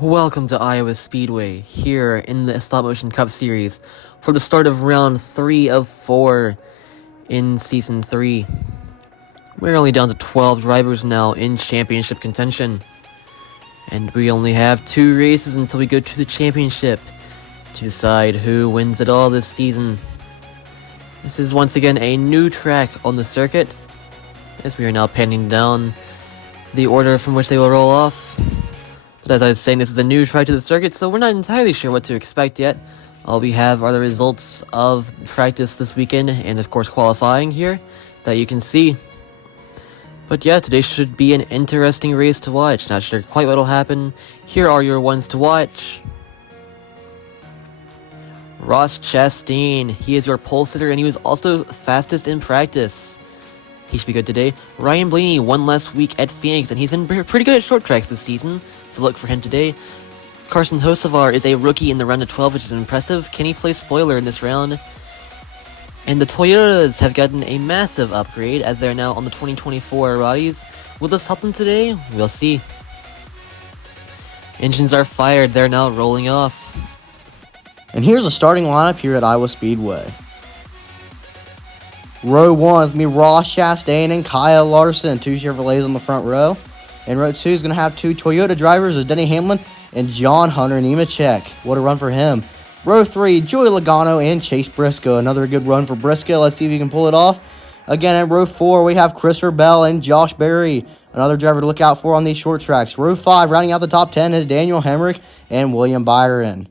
Welcome to Iowa Speedway, here in the Stop Motion Cup Series, for the start of round 3 of 4 in Season 3. We're only down to 12 drivers now in championship contention, and we only have 2 races until we go to the championship to decide who wins it all this season. This is once again a new track on the circuit, as we are now penning down the order from which they will roll off. But as I was saying, this is a new track to the circuit, so we're not entirely sure what to expect yet. All we have are the results of practice this weekend, and of course qualifying here, that you can see. But yeah, today should be an interesting race to watch. Not sure quite what will happen. Here are your ones to watch. Ross Chastain, he is your pole sitter, and he was also fastest in practice. He should be good today. Ryan Blaney won last week at Phoenix, and he's been pretty good at short tracks this season, so look for him today. Carson Hocevar is a rookie in the round of 12, which is impressive. Can he play spoiler in this round? And the Toyotas have gotten a massive upgrade, as they're now on the 2024 bodies. Will this help them today? We'll see. Engines are fired, they're now rolling off. And here's a starting lineup here at Iowa Speedway. Row 1 is going to be Ross Chastain and Kyle Larson, 2 Chevrolets on the front row. And row 2 is going to have 2 Toyota drivers as Denny Hamlin and John Hunter Nemechek. What a run for him. Row 3, Joey Logano and Chase Briscoe. Another good run for Briscoe. Let's see if he can pull it off. Again, at row 4, we have Christopher Bell and Josh Berry. Another driver to look out for on these short tracks. Row 5, rounding out the top 10, is Daniel Hemrick and William Byron.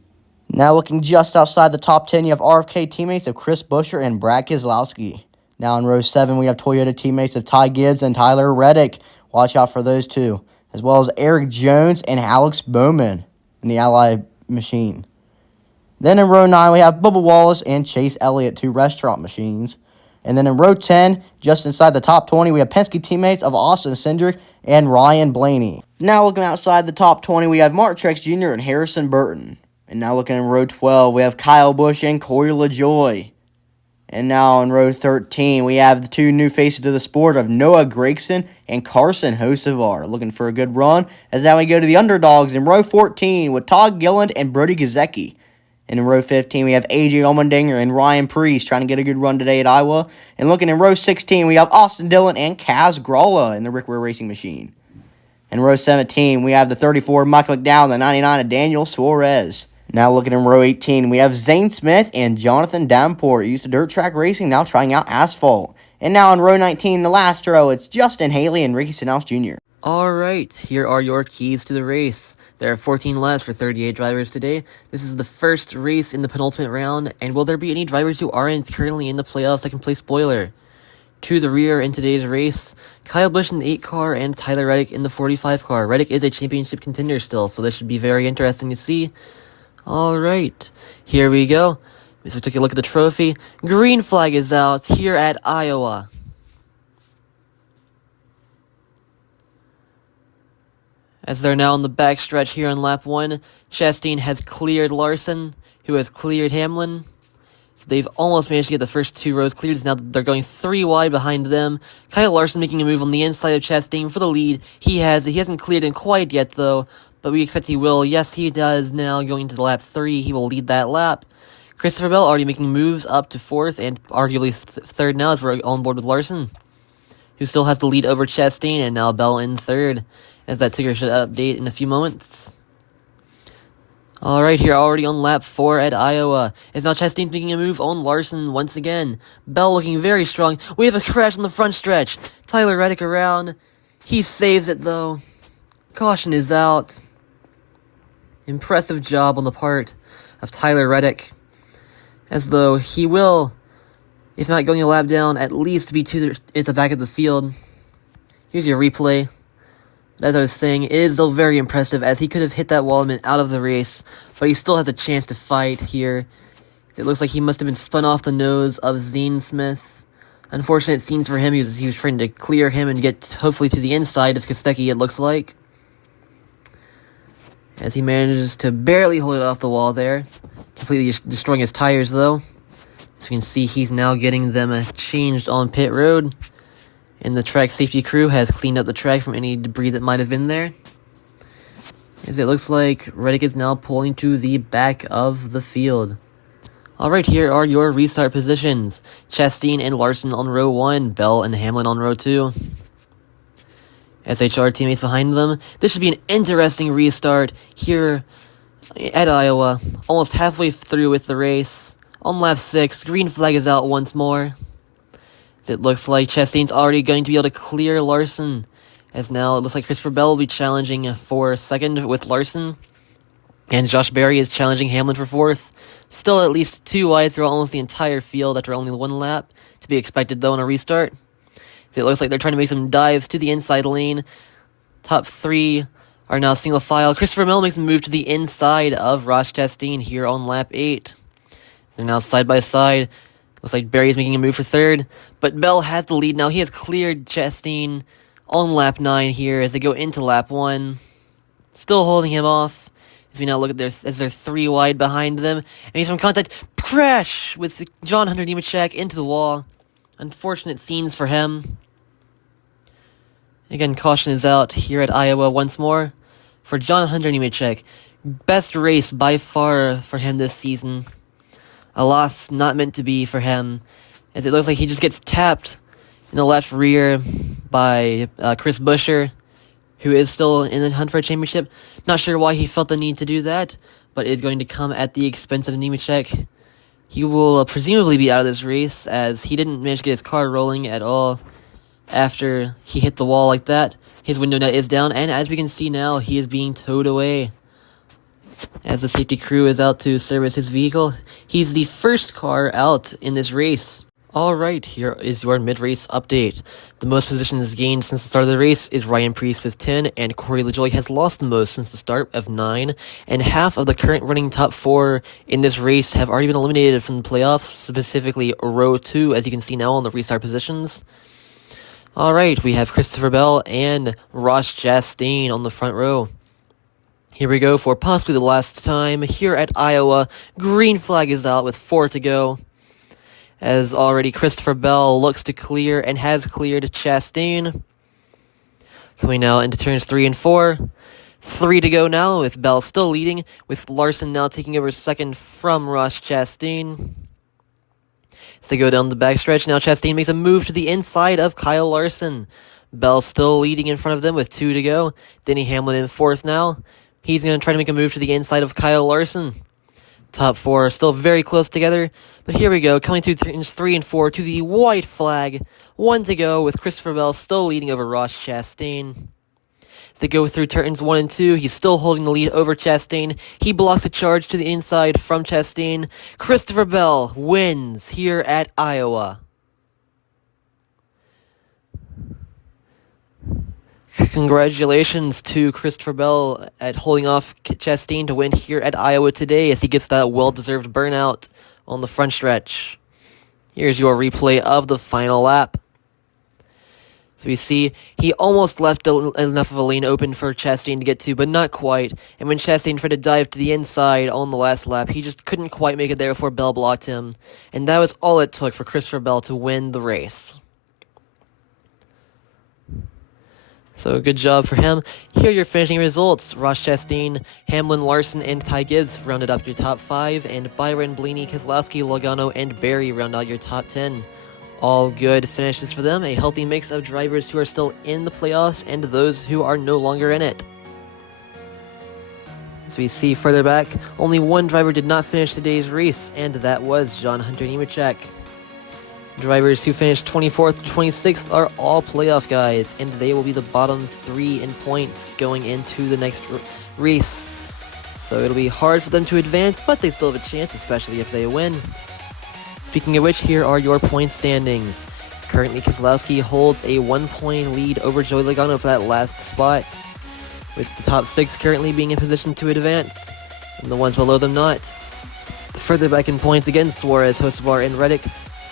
Now looking just outside the top 10, you have RFK teammates of Chris Buescher and Brad Keselowski. Now in row 7, we have Toyota teammates of Ty Gibbs and Tyler Reddick. Watch out for those two. As well as Eric Jones and Alex Bowman in the Ally machine. Then in row 9, we have Bubba Wallace and Chase Elliott, 2 restaurant machines. And then in row 10, just inside the top 20, we have Penske teammates of Austin Cindric and Ryan Blaney. Now looking outside the top 20, we have Mark Truex Jr. and Harrison Burton. And now looking in row 12, we have Kyle Busch and Corey LaJoie. And now in row 13, we have the 2 new faces to the sport of Noah Gragson and Carson Hocevar. Looking for a good run, as now we go to the underdogs in row 14 with Todd Gilliland and Brody Gizecki. And in row 15, we have AJ Allmendinger and Ryan Preece trying to get a good run today at Iowa. And looking in row 16, we have Austin Dillon and Kaz Gralla in the Rick Ware Racing Machine. In row 17, we have the 34 Michael McDowell and the 99 of Daniel Suarez. Now looking in row 18, we have Zane Smith and Jonathan Davenport, used to dirt track racing, now trying out asphalt. And now in row 19, the last row, it's Justin Haley and Ricky Stenhouse Jr. Alright, here are your keys to the race. There are 14 laps for 38 drivers today. This is the first race in the penultimate round, and will there be any drivers who aren't currently in the playoffs that can play spoiler? To the rear in today's race, Kyle Busch in the 8 car and Tyler Reddick in the 45 car. Reddick is a championship contender still, so this should be very interesting to see. Alright, here we go. As we take a look at the trophy, green flag is out here at Iowa. As they're now on the backstretch here on lap 1, Chastain has cleared Larson, who has cleared Hamlin. They've almost managed to get the first 2 rows cleared. Now they're going 3 wide behind them. Kyle Larson making a move on the inside of Chastain for the lead. He hasn't cleared him quite yet, though, but we expect he will. Yes, he does now. Going into lap 3, he will lead that lap. Christopher Bell already making moves up to 4th and arguably 3rd now, as we're on board with Larson, who still has the lead over Chastain, and now Bell in 3rd, as that ticker should update in a few moments. Alright, here already on lap 4 at Iowa, as now Chastain's making a move on Larson once again. Bell looking very strong. We have a crash on the front stretch. Tyler Reddick around. He saves it, though. Caution is out. Impressive job on the part of Tyler Reddick, as though he will, if not going a lap down, at least be at the back of the field. Here's your replay. As I was saying, it is still very impressive, as he could have hit that wall and been out of the race, but he still has a chance to fight here. It looks like he must have been spun off the nose of Zane Smith. Unfortunate scenes for him. He was trying to clear him and get, hopefully, to the inside of Kostecki, it looks like, as he manages to barely hold it off the wall there, completely destroying his tires, though. As we can see, he's now getting them changed on pit road. And the track safety crew has cleaned up the track from any debris that might have been there. as it looks like Reddick is now pulling to the back of the field. Alright, here are your restart positions. Chastain and Larson on row 1, Bell and Hamlin on row 2. SHR teammates behind them. This should be an interesting restart here at Iowa. Almost halfway through with the race. On lap 6, green flag is out once more. As it looks like Chastain's already going to be able to clear Larson. As now it looks like Christopher Bell will be challenging for second with Larson. And Josh Berry is challenging Hamlin for fourth. Still at least 2 wide throughout almost the entire field after only 1 lap. To be expected though in a restart. It looks like they're trying to make some dives to the inside lane. Top 3 are now single file. Christopher Bell makes a move to the inside of Ross Chastain here on lap 8. They're now side by side. Looks like Berry's making a move for third. But Bell has the lead now. He has cleared Chastain on lap 9 here as they go into lap 1. Still holding him off. As we now look at as they're 3 wide behind them. And he's from contact. Crash with John Hunter Nemechek into the wall. Unfortunate scenes for him. Again, caution is out here at Iowa once more. For John Hunter Nemechek, best race by far for him this season. A loss not meant to be for him. As it looks like he just gets tapped in the left rear by Chris Buescher, who is still in the hunt for a championship. Not sure why he felt the need to do that, but it's going to come at the expense of Nemechek. He will presumably be out of this race, as he didn't manage to get his car rolling at all after he hit the wall like that. His window net is down, and as we can see now, he is being towed away. As the safety crew is out to service his vehicle, he's the first car out in this race. Alright, here is your mid-race update. The most positions gained since the start of the race is Ryan Preece with 10, and Corey LaJoie has lost the most since the start of 9, and half of the current running top 4 in this race have already been eliminated from the playoffs, specifically row 2, as you can see now on the restart positions. Alright, we have Christopher Bell and Ross Chastain on the front row. Here we go for possibly the last time here at Iowa. Green flag is out with 4 to go. As already Christopher Bell looks to clear and has cleared Chastain. Coming now into turns 3 and 4. 3 to go now with Bell still leading, with Larson now taking over second from Ross Chastain. As they go down the backstretch, now Chastain makes a move to the inside of Kyle Larson. Bell still leading in front of them with 2 to go. Denny Hamlin in fourth now. He's going to try to make a move to the inside of Kyle Larson. Top 4 are still very close together, but here we go, coming to turns 3 and 4 to the white flag. 1 to go with Christopher Bell still leading over Ross Chastain. As they go through turns 1 and 2, he's still holding the lead over Chastain. He blocks a charge to the inside from Chastain. Christopher Bell wins here at Iowa. Congratulations to Christopher Bell at holding off Chastain to win here at Iowa today as he gets that well-deserved burnout on the front stretch. Here's your replay of the final lap. So we see he almost left enough of a lane open for Chastain to get to, but not quite. And when Chastain tried to dive to the inside on the last lap, he just couldn't quite make it there before Bell blocked him. And that was all it took for Christopher Bell to win the race. So good job for him. Here are your finishing results. Ross Chastain, Hamlin, Larson, and Ty Gibbs rounded up your top 5, and Byron, Blaney, Keselowski, Logano, and Berry round out your top 10. All good finishes for them, a healthy mix of drivers who are still in the playoffs and those who are no longer in it. As we see further back, only one driver did not finish today's race, and that was John Hunter Nemechek. Drivers who finished 24th to 26th are all playoff guys, and they will be the bottom 3 in points going into the next race. So it'll be hard for them to advance, but they still have a chance, especially if they win. Speaking of which, here are your point standings. Currently, Keselowski holds a 1-point lead over Joey Logano for that last spot, with the top 6 currently being in position to advance, and the ones below them not. Further back in points again, Suarez, Hocevar, and Reddick.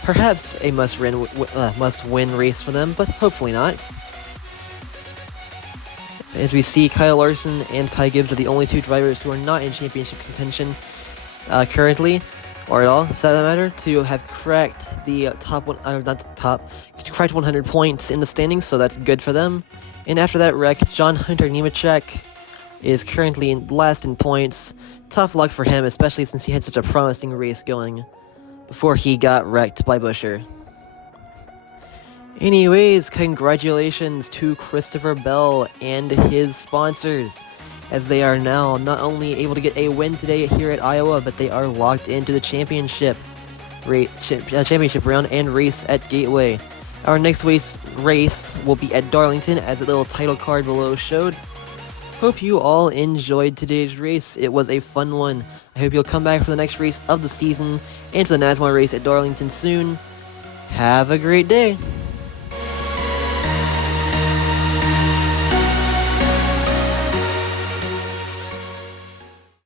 Perhaps a must-win race for them, but hopefully not. As we see, Kyle Larson and Ty Gibbs are the only 2 drivers who are not in championship contention currently, or at all, for that matter, to have cracked the cracked 100 points in the standings, so that's good for them. And after that wreck, John Hunter Nemechek is currently last in points. Tough luck for him, especially since he had such a promising race going before he got wrecked by Buescher. Anyways, congratulations to Christopher Bell and his sponsors, as they are now not only able to get a win today here at Iowa, but they are locked into the championship round and race at Gateway. Our next race will be at Darlington, as the little title card below showed. Hope you all enjoyed today's race. It was a fun one. I hope you'll come back for the next race of the season and to the NASCAR race at Darlington soon. Have a great day.